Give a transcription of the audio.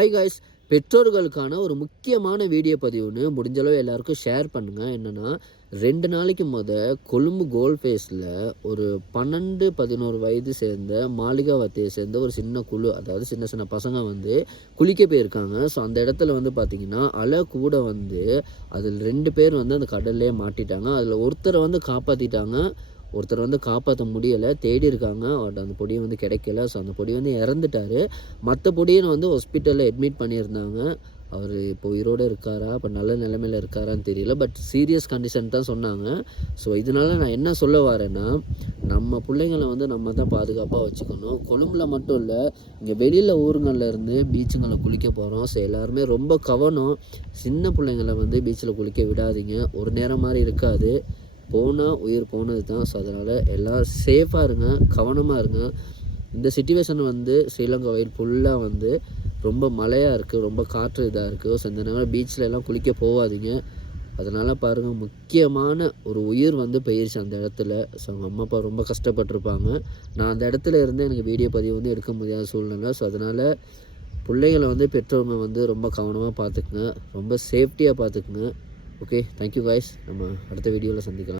Hi guys, பெற்றோர்களுக்கான ஒரு முக்கியமான video பதிவுன்னு முடிஞ்சளவு எல்லாருக்கும் ஷேர் பண்ணுங்கள். என்னென்னா 2 நாளைக்கு கொழும்பு கோல்ஃபேஸில் ஒரு 12-11 வயது சேர்ந்த மாளிகாவத்தையை சேர்ந்த ஒரு சின்ன குழு, அதாவது சின்ன சின்ன பசங்க குளிக்க போயிருக்காங்க. ஸோ அந்த இடத்துல பார்த்திங்கன்னா அலை கூட அதில் 2 பேர் அந்த கடல்லே மாட்டிட்டாங்க. அதில் ஒருத்தரை காப்பாற்றிட்டாங்க, ஒருத்தர் காப்பாற்ற முடியலை, தேடி இருக்காங்க. அந்த பொடியை கிடைக்கல. ஸோ அந்த பொடி இறந்துட்டார். மற்ற பொடியை ஹாஸ்பிட்டலில் அட்மிட் பண்ணியிருந்தாங்க. அவர் இப்போ உயிரோடு இருக்காரா, இப்போ நல்ல நிலைமையில் இருக்காரான்னு தெரியல. பட் சீரியஸ் கண்டிஷன் தான் சொன்னாங்க. ஸோ இதனால் நான் என்ன சொல்ல வரேன்னா, நம்ம பிள்ளைங்களை நம்ம தான் பாதுகாப்பாக வச்சுக்கணும். கொழும்பில் மட்டும் இல்லை, இங்கே வெளியில் ஊருங்களில் இருந்து பீச்சுங்களில் குளிக்க போகிறோம். ஸோ எல்லாருமே ரொம்ப கவனம். சின்ன பிள்ளைங்களை பீச்சில் குளிக்க விடாதீங்க. ஒரு நேரம் மாதிரி இருக்காது, போனால் உயிர் போனது தான். ஸோ அதனால் எல்லாம் சேஃபாக இருங்க, கவனமாக இருங்க. இந்த சிச்சுவேஷன் ஸ்ரீலங்கா வயல் ஃபுல்லாக ரொம்ப மழையாக இருக்குது, ரொம்ப காற்று இதாக இருக்குது. ஸோ இந்த நேரம் பீச்சில் எல்லாம் குளிக்க போகாதீங்க. அதனால் பாருங்கள், முக்கியமான ஒரு உயிர் போயிடுச்சு அந்த இடத்துல. ஸோ அவங்க அம்மா அப்பா ரொம்ப கஷ்டப்பட்டிருப்பாங்க. நான் அந்த இடத்துல இருந்து எனக்கு வீடியோ பதிவு எடுக்க முடியாத சூழ்நிலை. ஸோ அதனால் பிள்ளைகளை பெற்றவங்க ரொம்ப கவனமாக பார்த்துக்குங்க, ரொம்ப சேஃப்டியாக பார்த்துக்குங்க. Okay, thank you guys. நம்ம அடுத்த வீடியோவில் சந்திக்கலாம்.